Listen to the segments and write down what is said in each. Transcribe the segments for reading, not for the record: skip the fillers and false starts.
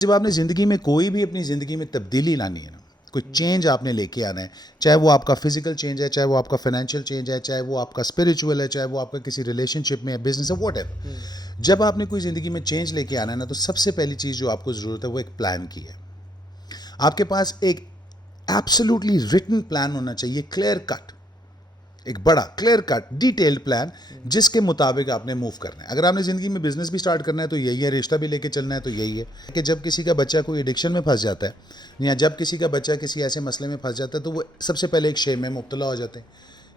जब आपने ज़िंदगी में कोई भी अपनी ज़िंदगी में तब्दीली लानी है ना, कोई चेंज आपने लेके आना है, चाहे वो आपका फिजिकल चेंज है, चाहे वो आपका फाइनेंशियल चेंज है, चाहे वो आपका स्पिरिचुअल है, चाहे वो आपका किसी रिलेशनशिप में है, बिजनेस है, व्हाटएवर। जब आपने कोई ज़िंदगी में चेंज लेके आना है ना, तो सबसे पहली चीज़ जो आपको ज़रूरत है वो एक प्लान की है। आपके पास एक एब्सोल्युटली रिटन प्लान होना चाहिए, क्लियर कट, एक बड़ा क्लियर कट डिटेल्ड प्लान जिसके मुताबिक आपने मूव करना है। अगर आपने ज़िंदगी में बिजनेस भी स्टार्ट करना है तो यही है, रिश्ता भी लेके चलना है तो यही है कि जब किसी का बच्चा कोई एडिक्शन में फंस जाता है या जब किसी का बच्चा किसी ऐसे मसले में फंस जाता है तो वो सबसे पहले एक शेम में मुब्तला हो जाते हैं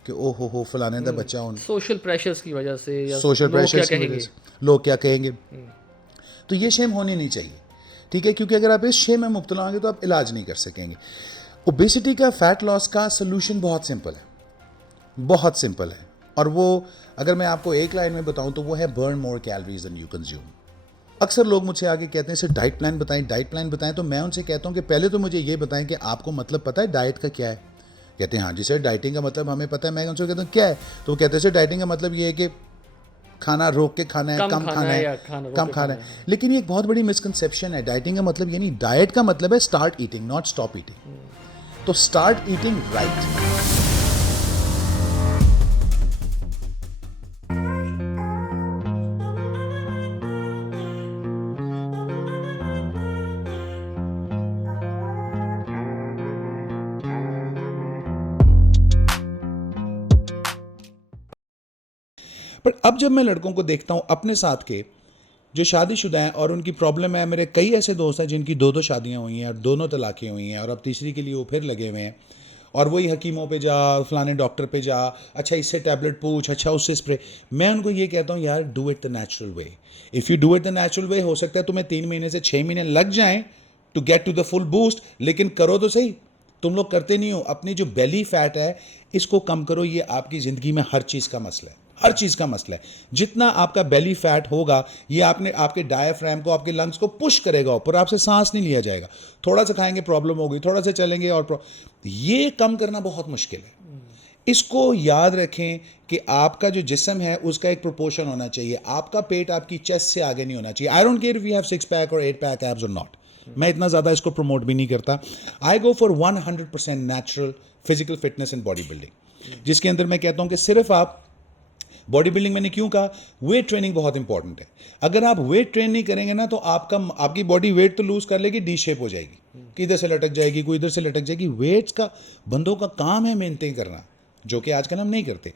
कि ओ हो फलाने का बच्चा उन सोशल प्रेशर्स की वजह से या सोशल लोग क्या प्रेशर्स की वजह कहेंगे। से लोग क्या कहेंगे। तो ये शेम होनी नहीं चाहिए, ठीक है, क्योंकि अगर आप इस शेम में मुब्तला होंगे तो आप इलाज नहीं कर सकेंगे। ओबेसिटी का, फैट लॉस का सोल्यूशन बहुत सिंपल है, बहुत सिंपल है। और वो अगर मैं आपको एक लाइन में बताऊं तो वो है burn more calories than you consume. अक्सर लोग मुझसे आके कहते हैं सर डाइट प्लान बताएं, डाइट प्लान बताएं। तो मैं उनसे कहता हूं कि पहले तो मुझे ये बताएं कि आपको मतलब पता है डाइट का क्या है। कहते हैं हाँ जी सर डाइटिंग का मतलब हमें पता है। मैं उनसे कहता हूँ क्या है, तो वो कहते हैं सर डाइटिंग का मतलब ये है कि खाना रोक के खाना है, कम कम खाना खाना है है, या खाना रोक कम के खाना खाना है। है। लेकिन ये एक बहुत बड़ी मिसकंसेप्शन है। डाइटिंग का मतलब यानी डाइट का मतलब है start eating, not stop eating. तो स्टार्ट ईटिंग राइट। पर अब जब मैं लड़कों को देखता हूँ अपने साथ के जो शादीशुदा हैं और उनकी प्रॉब्लम है, मेरे कई ऐसे दोस्त हैं जिनकी दो दो शादियाँ हुई हैं और दोनों तलाक़ें हुई हैं और अब तीसरी के लिए वो फिर लगे हुए हैं और वही हकीमों पे जा, फलाने डॉक्टर पे जा, अच्छा इससे टैबलेट पूछ, अच्छा उससे स्प्रे। मैं उनको ये कहता हूँ यार do it the natural way. If you do it the natural way हो सकता है तुम्हें 3 महीने से 6 महीने लग जाएं to get to the full boost, लेकिन करो तो सही। तुम लोग करते नहीं हो। अपनी जो बेली फैट है इसको कम करो। ये आपकी ज़िंदगी में हर चीज़ का मसला है, हर चीज़ का मसला है। जितना आपका बेली फैट होगा ये आपने आपके डायफ्राम को, आपके लंग्स को पुश करेगा ऊपर, आपसे सांस नहीं लिया जाएगा। थोड़ा सा खाएंगे प्रॉब्लम होगी, थोड़ा सा चलेंगे और ये कम करना बहुत मुश्किल है। इसको याद रखें कि आपका जो जिस्म है उसका एक प्रोपोर्शन होना चाहिए। आपका पेट आपकी चेस्ट से आगे नहीं होना चाहिए। I don't care if you have 6 pack और 8 पैक एब्स और नॉट। मैं इतना ज़्यादा इसको प्रमोट भी नहीं करता। I go for 100% natural physical fitness and body building, जिसके अंदर मैं कहता हूं कि सिर्फ आप बॉडी बिल्डिंग, मैंने क्यों कहा वेट ट्रेनिंग बहुत इंपॉर्टेंट है। अगर आप वेट ट्रेन नहीं करेंगे ना तो आपकी बॉडी वेट तो लूज कर लेगी, डी शेप हो जाएगी, कि इधर से लटक जाएगी, कोई इधर से लटक जाएगी। वेट्स का बंदों का काम है मेंटेन करना, जो कि आजकल हम नहीं करते।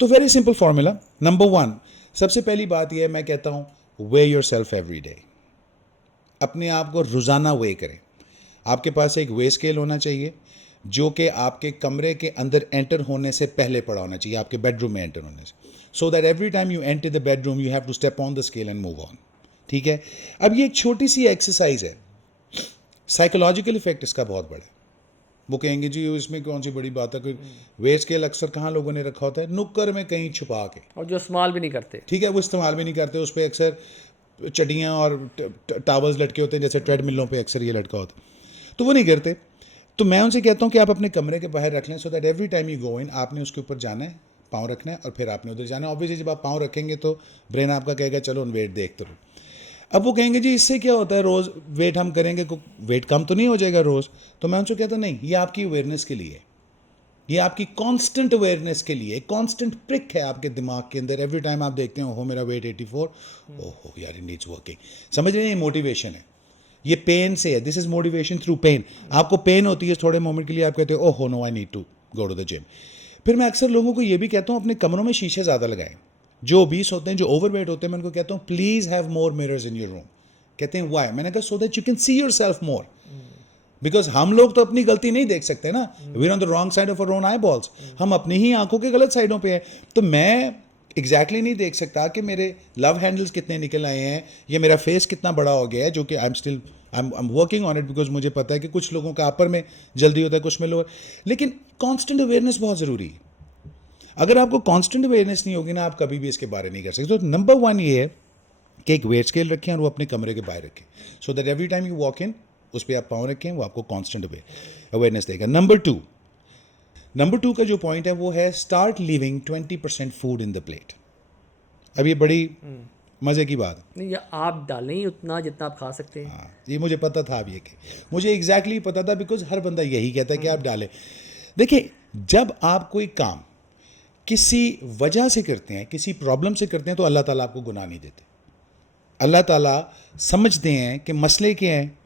तो वेरी सिंपल फॉर्मूला। नंबर 1, सबसे पहली बात यह है, मैं कहता हूं way your self every day. अपने आप को रोज़ाना वे करें। आपके पास एक वे स्केल होना चाहिए जो कि आपके कमरे के अंदर एंटर होने से पहले पड़ा होना चाहिए, आपके बेडरूम में एंटर होने से, so that every time you enter the bedroom you have to step on the scale and move on. ठीक है। अब ये एक छोटी सी एक्सरसाइज है, साइकोलॉजिकल इफेक्ट इसका बहुत बड़ा है। वो कहेंगे जी इसमें कौन सी बड़ी बात है, कोई वे स्केल अक्सर कहाँ लोगों ने रखा होता है, नुक्कर में कहीं छुपा के। और जो इस्तेमाल भी नहीं करते। ठीक है, वो इस्तेमाल भी नहीं करते। उस पर अक्सर चटियाँ और टावर्स लटके होते हैं, जैसे ट्रेडमिलों पे अक्सर ये लटका होता है, तो वो नहीं करते। तो मैं उनसे कहता हूँ कि आप अपने कमरे के बाहर रख लें, so that every time you go in आपने उसके ऊपर जाना है, पाँव रखना है और फिर आपने उधर जाना है। ऑब्वियसली जब आप पाँव रखेंगे तो ब्रेन आपका कहेगा चलो वेट देखते रहो। अब वो कहेंगे जी इससे क्या होता है, रोज़ वेट हम करेंगे वेट कम तो नहीं हो जाएगा रोज़। तो मैं उनसे कहता नहीं, ये आपकी अवेयरनेस के लिए है, ये आपकी कांस्टेंट अवेयरनेस के लिए कांस्टेंट प्रिक है आपके दिमाग के अंदर। एवरी टाइम आप देखते हो मेरा वेट 84, ओहो यार इट नीड्स वर्किंग। समझ रहे हैं, ये मोटिवेशन है, ये पेन से है। This is motivation through pain. आपको पेन होती है थोड़े मोमेंट के लिए, आप कहते हो ओहो no I need to go to the gym. फिर मैं अक्सर लोगों को ये भी कहता हूँ अपने कमरों में शीशे ज़्यादा लगाएं। जो obese होते हैं, जो ओवरवेट होते हैं, मैं उनको कहता हूँ please have more mirrors in your room. कहते हैं वाई, मैंने कहा so that you can see yourself more. Because हम लोग तो अपनी गलती नहीं देख सकते ना, we are on the wrong side of our own eyeballs. हम अपनी ही आंखों के गलत साइडों पे हैं। तो मैं एग्जैक्टली नहीं देख सकता कि मेरे लव हैंडल्स कितने निकल आए हैं या मेरा फेस कितना बड़ा हो गया है, जो कि I am working on it, because मुझे पता है कि कुछ लोगों का अपर में जल्दी होता है, कुछ में लोअर। लेकिन कॉन्स्टेंट अवेयरनेस बहुत ज़रूरी है। अगर आपको कांस्टेंट अवेयरनेस नहीं होगी ना, आप कभी भी इसके बारे नहीं कर सकते। तो नंबर 1 ये है कि एक वेट स्केल रखें और वो अपने कमरे के बाहर रखें, सो that every time you walk in उस पर आप पाँव रखें, वो आपको कांस्टेंट अवेयरनेस देगा। नंबर टू का जो पॉइंट है वो है start living 20% food in the plate. अब ये बड़ी मज़े की बात है। नहीं, या आप डालें ही उतना जितना आप खा सकते हैं। हाँ, ये मुझे पता था अब ये कि मुझे एग्जैक्टली पता था, बिकॉज हर बंदा यही कहता है कि आप डालें। देखिए, जब आप कोई काम किसी वजह से करते हैं, किसी प्रॉब्लम से करते हैं, तो अल्लाह ताला आपको गुनाह नहीं देते। अल्लाह ताला समझते हैं कि मसले क्या हैं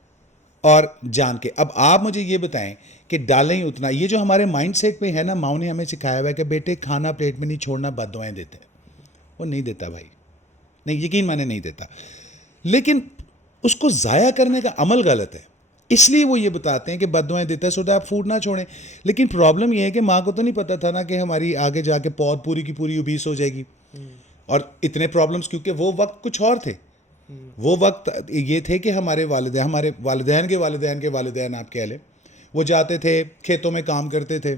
और जान के। अब आप मुझे ये बताएं कि डालें ही उतना, ये जो हमारे माइंड सेट पे है ना, माँ ने हमें सिखाया हुआ है कि बेटे खाना प्लेट में नहीं छोड़ना, बद्दुआएं देते हैं। वो नहीं देता भाई, नहीं, यकीन माने नहीं देता। लेकिन उसको ज़ाया करने का अमल गलत है, इसलिए वो ये बताते हैं कि बद्दुआएं देता है, सो आप फूड ना छोड़ें। लेकिन प्रॉब्लम ये है कि माँ को तो नहीं पता था ना कि हमारी आगे जाके पौध पूरी की पूरी ओबीस हो जाएगी। और इतने प्रॉब्लम्स, क्योंकि वो वक्त कुछ और थे। वो वक्त ये थे कि हमारे वालिदैन के वालिदैन आप कह लें, वो जाते थे खेतों में, काम करते थे,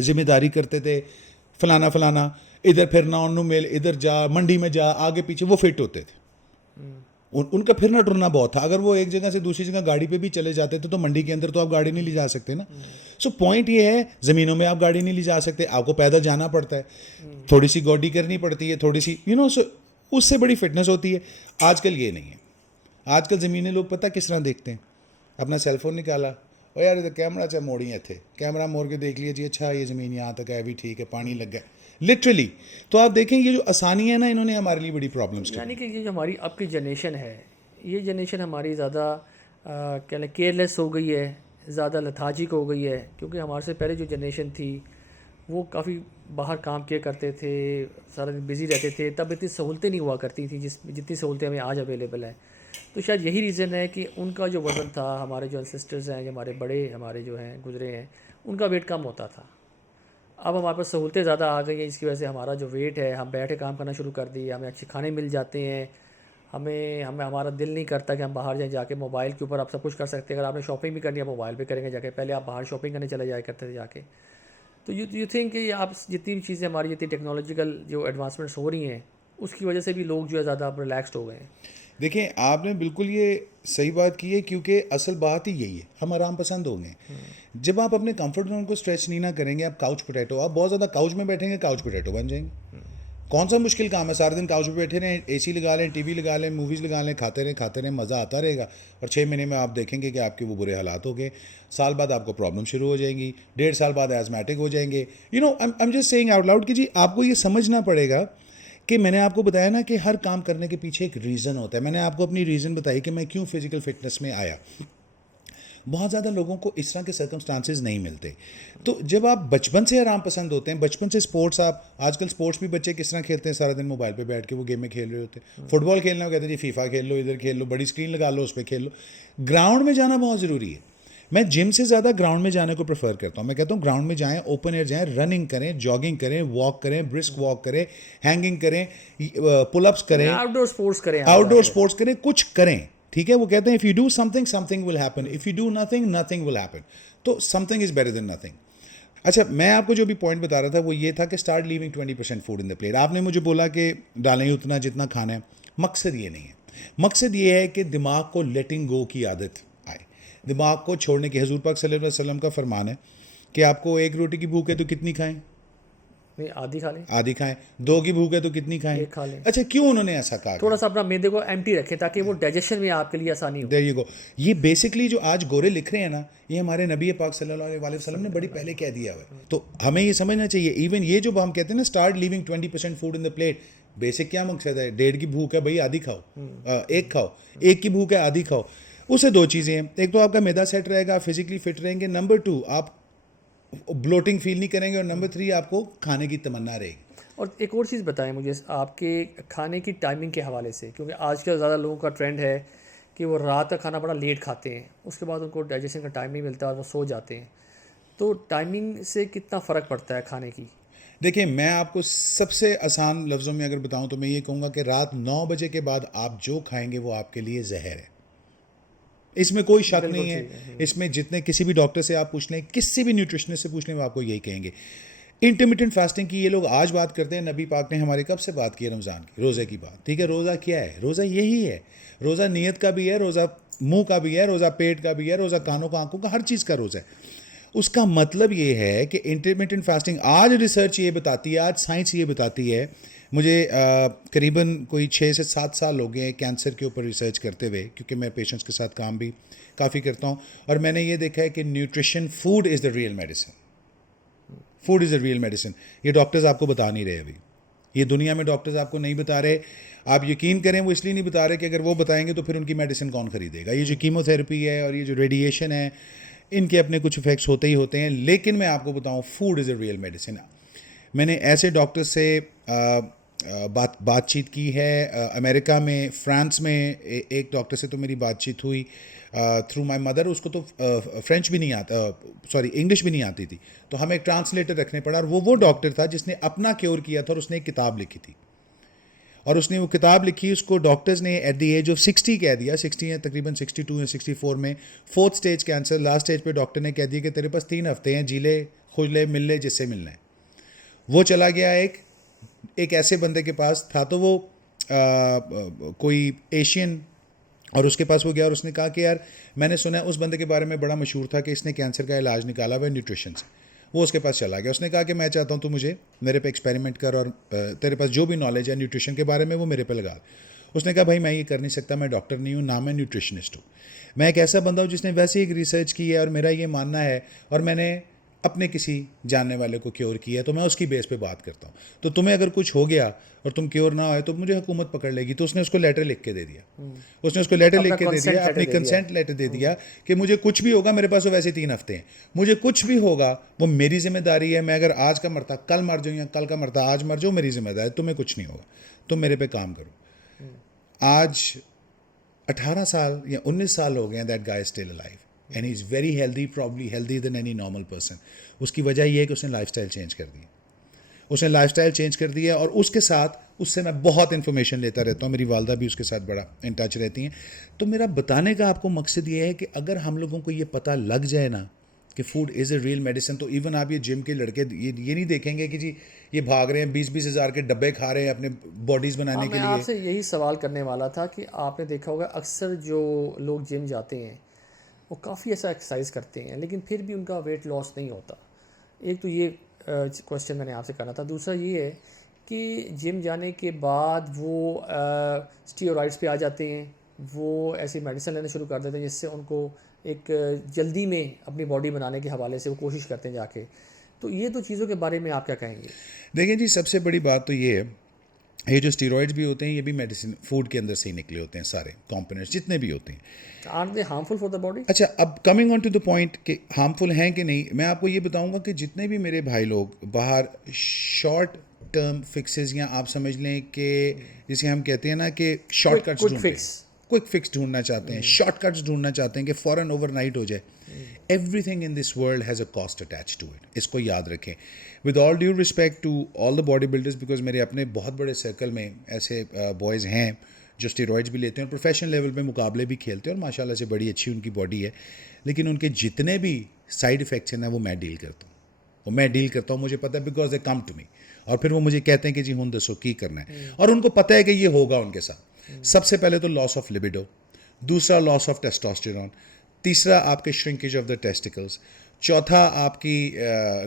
जिम्मेदारी करते थे, फलाना फलाना, इधर फिरना, उन्नू मेल, इधर जा, मंडी में जा, आगे पीछे, वो फिट होते थे। उनका फिरना टुरना बहुत था। अगर वो एक जगह से दूसरी जगह गाड़ी पे भी चले जाते थे तो मंडी के अंदर तो आप गाड़ी नहीं ले जा सकते ना। सो पॉइंट ये है, ज़मीनों में आप गाड़ी नहीं ले जा सकते, आपको पैदल जाना पड़ता है, थोड़ी सी गॉडी करनी पड़ती है, थोड़ी सी सो उससे बड़ी फिटनेस होती है। आजकल ये नहीं है। आजकल ज़मीनें लोग पता किस तरह देखते हैं, अपना सेलफोन निकाला, और यार इधर कैमरा चाहे मोड़ी है थे, कैमरा मोड़ के देख लिया जी, अच्छा ये ज़मीन यहाँ तक है, भी ठीक है, पानी लग गया, लिटरली। तो आप देखें ये जो आसानी है ना, इन्होंने हमारे लिए बड़ी प्रॉब्लम्स की। यानी कि ये जो हमारी अब की जनरेशन है, ये जनरेशन हमारी ज़्यादा क्या लें केयरलेस हो गई है, ज़्यादा लथार्जिक हो गई है। क्योंकि हमारे से पहले जो जनरेशन थी वो काफ़ी बाहर काम किया करते थे, सारा दिन बिज़ी रहते थे, तब इतनी सहूलतें नहीं हुआ करती थी जितनी सहूलतें हमें आज अवेलेबल हैं। तो शायद यही रीज़न है कि उनका जो वज़न था, हमारे जो एंसेस्टर्स हैं, जो हमारे बड़े हमारे जो हैं गुजरे हैं, उनका वेट कम होता था। अब हमारे पास सहूलतें ज़्यादा आ गई हैं, इसकी वजह से हमारा जो वेट है, हम बैठे काम करना शुरू कर दिए, हमें अच्छे खाने मिल जाते हैं, हमें हमें हमारा दिल नहीं करता कि हम बाहर जाएं, जाके मोबाइल के ऊपर आप सब कुछ कर सकते हैं। अगर आपने शॉपिंग भी करनी है, मोबाइल पे करेंगे जाके, पहले आप बाहर शॉपिंग करने चले जाया करते थे जाके। तो यू थिंक कि आप जितनी भी चीज़ें हमारी, जितनी टेक्नोलॉजिकल जो एडवांसमेंट्स हो रही हैं, उसकी वजह से भी लोग जो है ज़्यादा अब रिलैक्सड हो गए हैं। देखें, आपने बिल्कुल ये सही बात की है, क्योंकि असल बात ही यही है, हम आराम पसंद होंगे। जब आप अपने कंफर्ट जोन को स्ट्रेच नहीं ना करेंगे, आप काउच पोटैटो, आप बहुत ज़्यादा काउच में बैठेंगे, काउच पोटैटो बन जाएंगे। कौन सा मुश्किल काम है, सारा दिन काउच पे बैठे रहें, एसी लगा लें, टीवी लगा लें, मूवीज़ लगा लें, खाते रहें, मज़ा आता रहेगा। और 6 महीने में आप देखेंगे कि आपके वो बुरे हालात हो गए। साल बाद आपको प्रॉब्लम शुरू हो जाएंगी, 1.5 साल बाद एजमेटिक हो जाएंगे। I am just saying out loud कि जी आपको ये समझना पड़ेगा कि मैंने आपको बताया ना कि हर काम करने के पीछे एक रीज़न होता है। मैंने आपको अपनी रीज़न बताई कि मैं क्यों फिज़िकल फिटनेस में आया। बहुत ज़्यादा लोगों को इस तरह के सर्कमस्टांसेस नहीं मिलते। तो जब आप बचपन से आराम पसंद होते हैं, बचपन से स्पोर्ट्स, आप आजकल स्पोर्ट्स भी बच्चे किस तरह खेलते हैं, सारा दिन मोबाइल पे बैठ के वो गेम में खेल रहे होते हैं। फुटबॉल खेलना हो, कहते हैं जी फीफा खेल लो, इधर खेल लो, बड़ी स्क्रीन लगा लो, उस पर खेल लो। ग्राउंड में जाना बहुत ज़रूरी है। मैं जिम से ज़्यादा ग्राउंड में जाने को प्रेफर करता हूँ। मैं कहता हूँ ग्राउंड में जाएं, ओपन एयर जाएं, रनिंग करें, जॉगिंग करें, वॉक करें, ब्रिस्क वॉक करें, हैंगिंग करें, पुलअप्स करें, आउटडोर स्पोर्ट्स करें, आउटडोर स्पोर्ट्स करें, कुछ करें। ठीक है, वो कहते हैं if you do something, something will happen, if you do nothing, nothing will happen. तो something is better than nothing. अच्छा, मैं आपको जो भी पॉइंट बता रहा था वो ये था कि start leaving 20% food in the plate. आपने मुझे बोला कि डालें उतना जितना खाना है। मकसद ये नहीं है, मकसद ये है कि दिमाग को लेटिंग गो की आदत आए, दिमाग को छोड़ने की। हजूर पाक सल्लल्लाहु अलैहि वसल्लम का फरमान है कि आपको 1 रोटी की भूख है तो कितनी खाएं? नहीं, आधी खा लें, आधी खाएं। 2 की भूख है तो कितनी खाएं? 1 खा लें। अच्छा, क्यों उन्होंने ऐसा कहा? थोड़ा सा अपना मैदे को एम्प्टी रखें ताकि वो डाइजेशन में आपके लिए आसानी हो। There you go. ये बेसिकली जो आज गोरे लिख रहे हैं ना, ये हमारे नबी पाक सल्लल्लाहु अलैहि वसल्लम ने बड़ी पहले कह दिया हुआ है। तो हमें ये समझना चाहिए, इवन ये जो हम कहते हैं ना start leaving 20% food in the plate, basic क्या मकसद है? 1.5 की भूख है भाई, आधी खाओ, 1 खाओ। 1 की भूख है, आधी खाओ। उससे 2 चीज़ें हैं, एक तो आपका मैदा सेट रहेगा, फिजिकली फिट रहेंगे, नंबर 2 आप ब्लोटिंग फील नहीं करेंगे, और नंबर 3 आपको खाने की तमन्ना रहेगी। और एक और चीज़ बताएं मुझे आपके खाने की टाइमिंग के हवाले से, क्योंकि आजकल ज़्यादा लोगों का ट्रेंड है कि वो रात का खाना बड़ा लेट खाते हैं, उसके बाद उनको डाइजेशन का टाइम नहीं मिलता और वो सो जाते हैं। तो टाइमिंग से कितना फ़र्क पड़ता है खाने की? देखिए, मैं आपको सबसे आसान लफ्ज़ों में अगर बताऊं तो मैं ये कहूँगा कि रात 9 बजे के बाद आप जो खाएंगे वो आपके लिए जहर है। इसमें कोई शक नहीं है। इसमें जितने किसी भी डॉक्टर से आप पूछ लें, किसी भी न्यूट्रिशनिस्ट से पूछ लें, वो आपको यही कहेंगे। इंटरमिटेंट फास्टिंग की ये लोग आज बात करते हैं, नबी पाक ने हमारे कब से बात की है? रमज़ान की, रोज़े की बात। ठीक है, रोज़ा क्या है? रोज़ा यही है। रोज़ा नीयत का भी है, रोज़ा मुंह का भी है, रोज़ा पेट का भी है, रोज़ा कानों का, आंखों का, हर चीज़ का रोज़ा है। उसका मतलब ये है कि इंटरमिटेंट फास्टिंग, आज रिसर्च ये बताती है, आज साइंस ये बताती है मुझे करीबन कोई 6 से 7 साल हो गए हैं कैंसर के ऊपर रिसर्च करते हुए, क्योंकि मैं पेशेंट्स के साथ काम भी काफ़ी करता हूँ। और मैंने ये देखा है कि nutrition, food is the real medicine. Food is the real medicine. ये डॉक्टर्स आपको बता नहीं रहे अभी, ये दुनिया में डॉक्टर्स आपको नहीं बता रहे। आप यकीन करें, वो इसलिए नहीं बता रहे कि अगर वो बताएंगे तो फिर उनकी मेडिसिन कौन खरीदेगा। ये जो कीमोथेरेपी है और ये जो रेडिएशन है, इनके अपने कुछ इफेक्ट्स होते ही होते हैं, लेकिन मैं आपको बताऊं, food is a real medicine. मैंने ऐसे डॉक्टर से बातचीत की है अमेरिका में, फ्रांस में। एक डॉक्टर से तो मेरी बातचीत हुई थ्रू माय मदर। उसको तो फ्रेंच भी नहीं आता, सॉरी इंग्लिश भी नहीं आती थी, तो हमें एक ट्रांसलेटर रखने पड़ा। और वो डॉक्टर था जिसने अपना क्योर किया था और उसने एक किताब लिखी थी। और उसने वो किताब लिखी, उसको डॉक्टर्स ने एट द एज ऑफ 60 कह दिया, 60 या तकरीबन 62 या 64 में, 4th stage cancer, last stage पे डॉक्टर ने कह दिया कि तेरे पास 3 हफ्ते हैं, जीले खुले मिल ले जिससे मिलना है। वो चला गया एक ऐसे बंदे के पास था, तो वो कोई एशियन, और उसके पास वो गया और उसने कहा कि यार मैंने सुना है, उस बंदे के बारे में बड़ा मशहूर था कि इसने कैंसर का इलाज निकाला हुआ है न्यूट्रिशन से। वो उसके पास चला गया, उसने कहा कि मैं चाहता हूँ तू मुझे मेरे पे एक्सपेरिमेंट कर और तेरे पास जो भी नॉलेज है न्यूट्रिशन के बारे में वो मेरे पे लगा। उसने कहा भाई मैं ये कर नहीं सकता, मैं डॉक्टर नहीं हूँ, ना मैं न्यूट्रिशनिस्ट हूँ। मैं एक ऐसा बंदा हूँ जिसने वैसे एक रिसर्च की है और मेरा ये मानना है, और मैंने अपने किसी जानने वाले को क्योर किया है, तो मैं उसकी बेस पे बात करता हूँ। तो तुम्हें अगर कुछ हो गया और तुम क्योर ना होए तो मुझे हुकूमत पकड़ लेगी। तो उसने उसको लेटर लिख के दे दिया, उसने उसको लेटर लिख के दे दिया, अपनी कंसेंट लेटर दे दिया कि मुझे कुछ भी होगा, मेरे पास तो वैसे 3 हफ्ते हैं, मुझे कुछ भी होगा वो मेरी जिम्मेदारी है। मैं अगर आज का मरता कल मर जाऊँ या कल का मरता आज मर जाऊँ, मेरी जिम्मेदारी, तुम्हें कुछ नहीं होगा, तुम मेरे पे काम करो। आज 18 साल या 19 साल हो गए हैं, that guy is still alive and he is very healthy, probably healthy than any normal person. उसकी वजह यह है कि उसने लाइफस्टाइल चेंज कर दी, उसने लाइफस्टाइल चेंज कर दिया। और उसके साथ उससे मैं बहुत इन्फॉर्मेशन लेता रहता हूँ, मेरी वालदा भी उसके साथ बड़ा इन टच रहती हैं। तो मेरा बताने का आपको मकसद ये है कि अगर हम लोगों को ये पता लग जाए ना कि food is a real medicine, तो इवन आप ये जिम के लड़के ये नहीं देखेंगे कि जी ये भाग रहे हैं 20-20 हज़ार के डब्बे खा रहे हैं अपने बॉडीज़ बनाने के मैं लिए। आपसे यही सवाल करने वाला था कि आपने देखा होगा अक्सर जो लोग जिम जाते हैं वो काफ़ी ऐसा एक्सरसाइज करते हैं, लेकिन फिर भी उनका वेट लॉस नहीं होता। एक तो ये क्वेश्चन मैंने आपसे करना था। दूसरा ये है कि जिम जाने के बाद वो स्टीरॉइड्स पे आ जाते हैं, वो ऐसी मेडिसिन लेना शुरू कर देते हैं जिससे उनको एक जल्दी में अपनी बॉडी बनाने के हवाले से वो कोशिश करते हैं जाके। तो ये दो चीज़ों के बारे में आप क्या कहेंगे? देखिए जी, सबसे बड़ी बात तो ये है, ये जो स्टीरॉइड्स भी होते हैं ये भी मेडिसिन फूड के अंदर से ही निकले होते हैं, सारे कंपोनेंट्स जितने भी होते हैं। Are they harmful for the body? अच्छा, अब coming on to the point कि हार्मफुल हैं कि नहीं, मैं आपको ये बताऊंगा कि जितने भी मेरे भाई लोग बाहर शॉर्ट टर्म फिक्सेस, या आप समझ लें कि जिसे हम कहते हैं ना कि शॉर्टकट्स ढूंढते हैं, क्विक फिक्स ढूंढना चाहते हैं, शॉर्टकट्स ढूंढना चाहते हैं कि फ़ौरन ओवरनाइट हो जाए। Everything in this world has a cost attach to it, इसको याद रखें। With all due respect to all the bodybuilders, because मेरे अपने बहुत बड़े सर्कल में ऐसे बॉयज़ हैं जो स्टेरॉइड्स भी लेते हैं और प्रोफेशनल लेवल पे मुकाबले भी खेलते हैं और माशाल्लाह से बड़ी अच्छी उनकी बॉडी है, लेकिन उनके जितने भी साइड इफ़ेक्ट्स हैं ना वो मैं डील करता हूँ, मुझे पता है, because they come to me. और फिर वो मुझे कहते हैं कि जी हुन दसो की करना है, और उनको पता है कि ये होगा उनके साथ। सबसे पहले तो लॉस ऑफ लिबिडो, दूसरा लॉस ऑफ टेस्टोस्टेरोन, तीसरा आपके श्रिंकेज ऑफ द टेस्टिकल्स, चौथा आपकी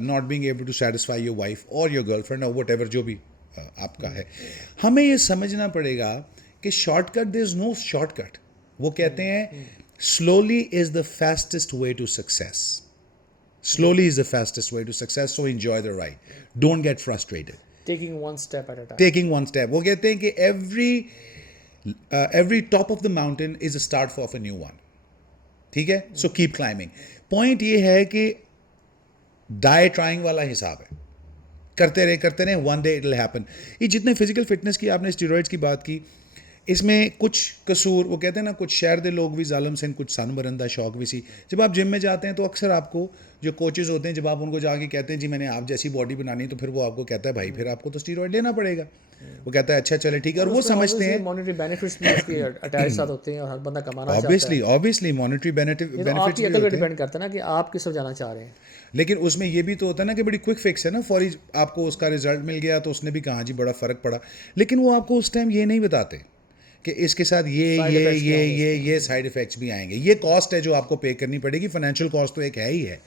not being able to satisfy your wife और योर गर्लफ्रेंड और वट एवर जो भी आपका है। हमें ये समझना पड़ेगा कि shortcut, there is no shortcut. वो कहते हैं slowly is the fastest way to success, slowly is the fastest way to success, so enjoy the ride, don't get frustrated, taking one step at a time. taking one step. वो कहते हैं कि every top of the mountain is a start for a new one, ठीक है? So keep climbing. Point ये है कि die trying वाला हिसाब है, करते रहे, one day it will happen. ये जितने फिजिकल फिटनेस की आपने स्टीरॉइड्स की बात की, इसमें कुछ कसूर, वो कहते हैं ना, कुछ शहर दे लोग भी जालम से, कुछ सन बरंदा शौक भी सी। जब आप जिम में जाते हैं तो अक्सर आपको जो कोचेज़ होते हैं, जब आप उनको जाके कहते हैं जी मैंने आप जैसी बॉडी बनानी, तो फिर वो आपको कहता है भाई फिर आपको तो स्टीरॉइड लेना पड़ेगा। वो कहता है अच्छा चले ठीक है, और वो समझते हैं मॉनेटरी बेनिफिट्स भी उसके अटैच साथ होते हैं और हर बंदा कमाना चाहता है। ऑब्वियसली मॉनेटरी बेनिफिट्स भी आपकी अकल होते पे हैं, डिपेंड करता है ना कि आप किस तरफ जाना चाह रहे हैं। लेकिन उसमें ये भी तो होता है ना कि बड़ी क्विक फिक्स है ना, फौरी आपको उसका रिजल्ट मिल गया, तो उसने भी कहा जी बड़ा फ़र्क पड़ा, लेकिन वो आपको उस टाइम ये नहीं बताते कि इसके साथ ये साइड इफ़ेक्ट्स भी आएंगे, ये कॉस्ट है जो आपको पे करनी पड़ेगी। फाइनेंशियल कॉस्ट तो एक है ही है,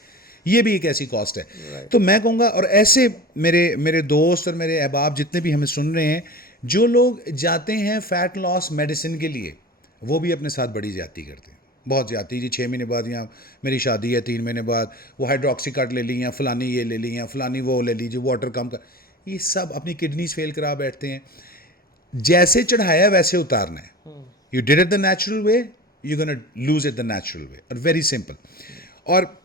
ये भी एक ऐसी कॉस्ट है। तो मैं कहूँगा, और ऐसे मेरे दोस्त और मेरे अहबाब जितने भी हमें सुन रहे हैं, जो लोग जाते हैं फैट लॉस मेडिसिन के लिए, वो भी अपने साथ बड़ी ज़्यादती करते हैं, बहुत ज़्यादती जी। 6 महीने बाद या मेरी शादी है, 3 महीने बाद वो हाइड्रोक्सीकट ले ली, या फलानी ये ले ली, या फलानी वो ले लीजिए, वाटर कम कर, ये सब अपनी किडनीज फेल करा बैठते हैं। जैसे चढ़ाया वैसे उतारना है। You did it the natural way, you gonna lose it the natural way, और वेरी सिंपल। और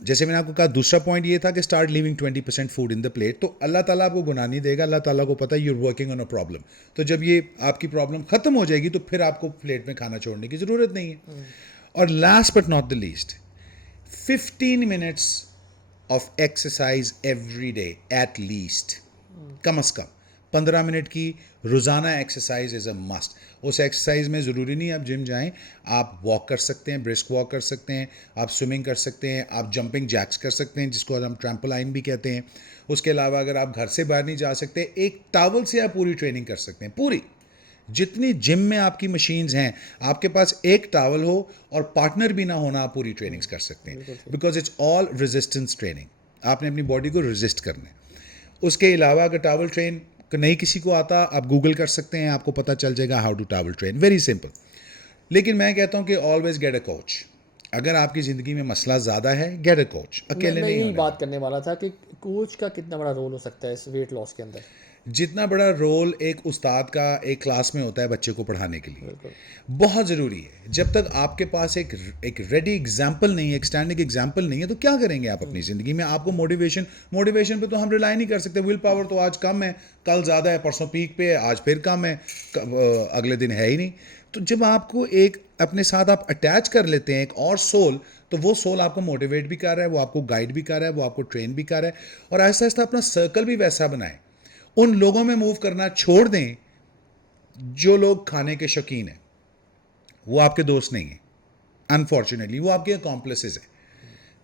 जैसे मैंने आपको कहा, दूसरा पॉइंट ये था कि start living 20% food in the plate. तो अल्लाह ताला आपको गुनाह नहीं देगा, अल्लाह ताला को पता है you are working on a problem. तो जब ये आपकी प्रॉब्लम खत्म हो जाएगी तो फिर आपको प्लेट में खाना छोड़ने की ज़रूरत नहीं है। और last but not the least, 15 minutes of exercise every day at least, कम अज़ कम 15 मिनट की रोज़ाना एक्सरसाइज इज़ अ मस्ट। उस एक्सरसाइज में ज़रूरी नहीं आप जिम जाएं, आप वॉक कर सकते हैं, ब्रिस्क वॉक कर सकते हैं, आप स्विमिंग कर सकते हैं, आप जंपिंग जैक्स कर सकते हैं, जिसको हम ट्रैम्पोलाइन भी कहते हैं। उसके अलावा अगर आप घर से बाहर नहीं जा सकते, एक टावल से आप पूरी ट्रेनिंग कर सकते हैं। पूरी जितनी जिम में आपकी मशीन्स हैं, आपके पास एक टावल हो और पार्टनर भी ना होना, आप पूरी ट्रेनिंग्स कर सकते हैं, because it's all resistance training. आपने अपनी बॉडी को रेजिस्ट करना है। उसके अलावा अगर टावल ट्रेन नहीं किसी को आता, आप गूगल कर सकते हैं, आपको पता चल जाएगा how to towel train, very simple. लेकिन मैं कहता हूँ कि ऑलवेज गेट अ कोच। अगर आपकी ज़िंदगी में मसला ज़्यादा है, गेट अ कोच, अकेले मैं नहीं यही होना। बात करने वाला था कि कोच का कितना बड़ा रोल हो सकता है इस वेट लॉस के अंदर। जितना बड़ा रोल एक उस्ताद का एक क्लास में होता है बच्चे को पढ़ाने के लिए, बिल्कुल। बहुत ज़रूरी है। जब तक आपके पास एक रेडी एग्जाम्पल नहीं है, एक स्टैंडिंग एग्जाम्पल नहीं है, तो क्या करेंगे आप अपनी ज़िंदगी में? आपको मोटिवेशन पे तो हम रिलाई नहीं कर सकते। विल पावर तो आज कम है, कल ज़्यादा है, परसों पीक पे है, आज फिर कम है, अगले दिन है ही नहीं। तो जब आपको एक अपने साथ आप अटैच कर लेते हैं एक और सोल, तो वो सोल आपको मोटिवेट भी कर रहा है, वो आपको गाइड भी कर रहा है, वो आपको ट्रेन भी कर रहा है। और आहिस्ता आहिस्ता अपना सर्कल भी वैसा बनाए। उन लोगों में मूव करना छोड़ दें जो लोग खाने के शौकीन हैं, वो आपके दोस्त नहीं हैं, अनफॉर्चुनेटली वो आपके अकॉम्प्लिसेस हैं।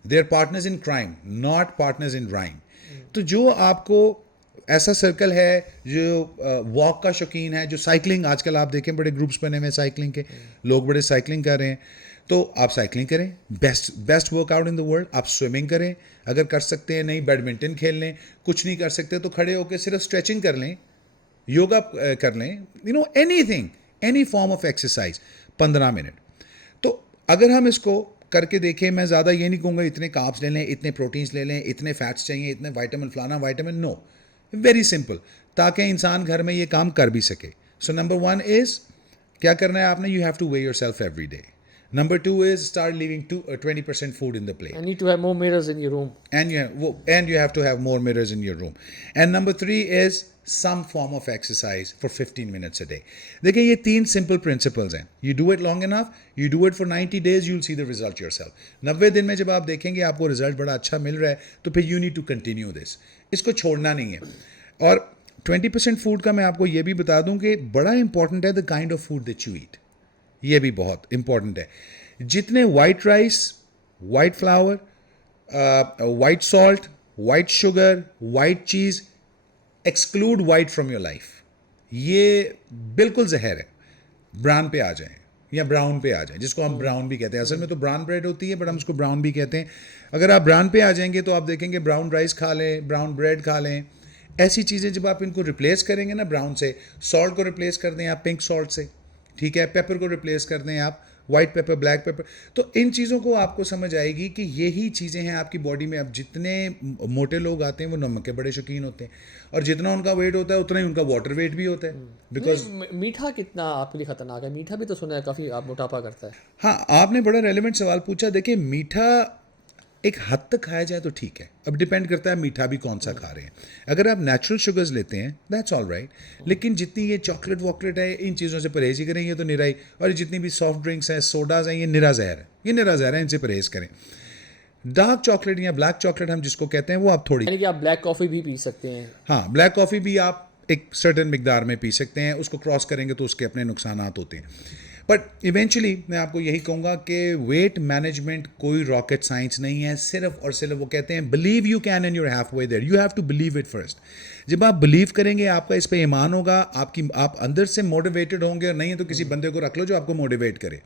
They are partners in crime, not partners in rhyme. तो जो आपको ऐसा सर्कल है, जो वॉक का शौकीन है, जो साइकिलिंग, आजकल आप देखें बड़े ग्रुप्स बने हुए हैं साइकिलिंग के, लोग बड़े साइकिलिंग कर रहे हैं, तो आप साइकिलिंग करें, best workout in the world. आप स्विमिंग करें, अगर कर सकते हैं, नहीं बैडमिंटन खेल लें, कुछ नहीं कर सकते तो खड़े होकर सिर्फ स्ट्रेचिंग कर लें, योगा कर लें, anything, any form of exercise, 15 minute. तो अगर हम इसको करके देखें, मैं ज़्यादा ये नहीं कहूँगा इतने कार्ब्स ले लें, इतने प्रोटीन्स ले लें, इतने फैट्स चाहिए, इतने विटामिन फलाना विटामिन, नो, वेरी सिंपल, ताकि इंसान घर में ये काम कर भी सके। सो नंबर 1 इज़, क्या करना है आपने? You have two way your self every day. Number 2 is start leaving 20% food in the plate. I need to have more mirrors in your room. And you have to have more mirrors in your room. And number 3 is some form of exercise for 15 minutes a day. देखिए, ये 3 simple principles हैं. You do it long enough, you do it for 90 days, you'll see the result yourself. 90 दिन में जब आप देखेंगे आपको result बड़ा अच्छा मिल रहा है, तो फिर you need to continue this. इसको छोड़ना नहीं है। और 20% फूड का मैं आपको ये भी बता दूं कि बड़ा इंपॉर्टेंट है the kind of food that you eat. ये भी बहुत इंपॉर्टेंट है। जितने white rice, white flower, white salt, white sugar, white cheese, exclude white from your life, ये बिल्कुल जहर है। ब्राउन पे आ जाएं या ब्राउन पे आ जाएं, जिसको हम ब्राउन भी कहते हैं। असल में तो ब्राउन ब्रेड होती है, बट हम उसको ब्राउन भी कहते हैं। अगर आप ब्राउन पे आ जाएंगे तो आप देखेंगे ब्राउन राइस खा लें, ब्राउन ब्रेड खा लें, ऐसी चीज़ें जब आप इनको रिप्लेस करेंगे ना ब्राउन से, सॉल्ट को रिप्लेस कर दें आप पिंक सॉल्ट से, ठीक है, पेपर को रिप्लेस कर दें आप वाइट पेपर, ब्लैक पेपर, तो इन चीज़ों को आपको समझ आएगी कि यही चीज़ें हैं आपकी बॉडी में। अब जितने मोटे लोग आते हैं वो नमक के बड़े शौकीन होते हैं, और जितना उनका वेट होता है उतना ही उनका वाटर वेट भी होता है, बिकॉज मीठा कितना आपके लिए खतरनाक है? मीठा भी तो सुना है काफ़ी आप मोटापा करता है। हाँ, आपने बड़ा रेलेवेंट सवाल पूछा। देखिए, मीठा एक हद तक खाया जाए तो ठीक है, अब डिपेंड करता है मीठा भी कौन सा खा रहे हैं। अगर आप नेचुरल शुगर्स लेते हैं दैट्स ऑल राइट, लेकिन जितनी ये चॉकलेट वॉकलेट है, इन चीज़ों से परहेज ही करें, ये तो निराई। और जितनी भी सॉफ्ट ड्रिंक्स हैं, सोडाज हैं, ये निरा जहर है, ये निरा जहर है, इनसे परहेज करें। डार्क चॉकलेट या ब्लैक चॉकलेट हम जिसको कहते हैं, वो आप थोड़ी, यानी कि आप ब्लैक कॉफ़ी भी पी सकते हैं। हाँ, ब्लैक कॉफ़ी भी आप एक सर्टेन मिकदार में पी सकते हैं, उसको क्रॉस करेंगे तो उसके अपने नुकसानात होते हैं। बट इवेंचुअली मैं आपको यही कहूँगा कि वेट मैनेजमेंट कोई रॉकेट साइंस नहीं है। सिर्फ और सिर्फ वो कहते हैं believe you can and you're halfway there, you have to believe it first. जब आप बिलीव करेंगे, आपका इस पे ईमान होगा, आप अंदर से मोटिवेटेड होंगे, और नहीं है तो किसी बंदे को रख लो जो आपको मोटिवेट करे।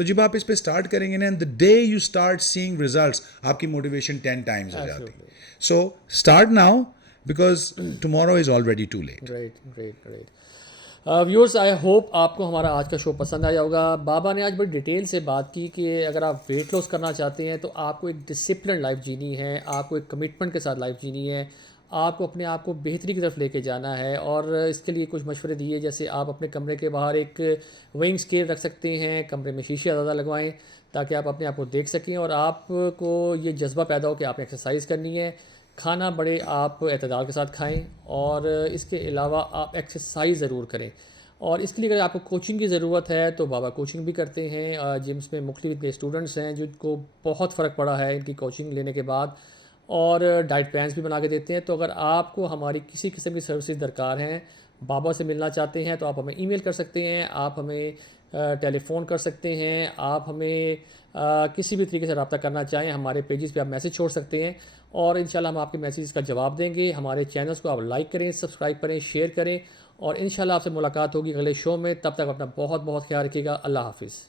तो जब आप इस पे स्टार्ट करेंगे ना, the day you start seeing results, आपकी मोटिवेशन 10 टाइम्स हो जाती है. So start now because tomorrow is already too late. Great great great. Viewers, I hope आपको हमारा आज का शो पसंद आया होगा. बाबा ने आज बड़ी डिटेल से बात की कि अगर आप वेट लॉस करना चाहते हैं तो आपको एक डिसिप्लिन लाइफ जीनी है, आपको एक कमिटमेंट के साथ लाइफ जीनी है, आपको अपने आप को बेहतरी की तरफ लेके जाना है. और इसके लिए कुछ मशवरे दिए, जैसे आप अपने कमरे के बाहर एक वेइंग स्केल रख सकते हैं, कमरे में शीशे ज़्यादा लगवाएं ताकि आप अपने आप को देख सकें और आपको ये जज्बा पैदा हो कि आपने एक्सरसाइज करनी है. खाना बड़े आप एतदाल के साथ खाएं और इसके अलावा आप एक्सरसाइज ज़रूर करें. और इसके लिए अगर आपको कोचिंग की ज़रूरत है तो बाबा कोचिंग भी करते हैं. जिम्स में मुख्तलिफ इतने स्टूडेंट्स हैं जिनको बहुत फ़र्क पड़ा है इनकी कोचिंग लेने के बाद, और डाइट प्लान्स भी बना के देते हैं. तो अगर आपको हमारी किसी किस्म की सर्विसेज दरकार हैं, बाबा से मिलना चाहते हैं, तो आप हमें ईमेल कर सकते हैं, आप हमें टेलीफ़ोन कर सकते हैं, आप हमें किसी भी तरीके से रब्ता करना चाहें हमारे पेजेस पे आप मैसेज छोड़ सकते हैं और इंशाल्लाह हम आपके मैसेज का जवाब देंगे. हमारे चैनल्स को आप लाइक करें, सब्सक्राइब करें, शेयर करें और इंशाल्लाह आपसे मुलाकात होगी अगले शो में. तब तक अपना बहुत बहुत ख्याल रखिएगा. अल्लाह हाफिज़.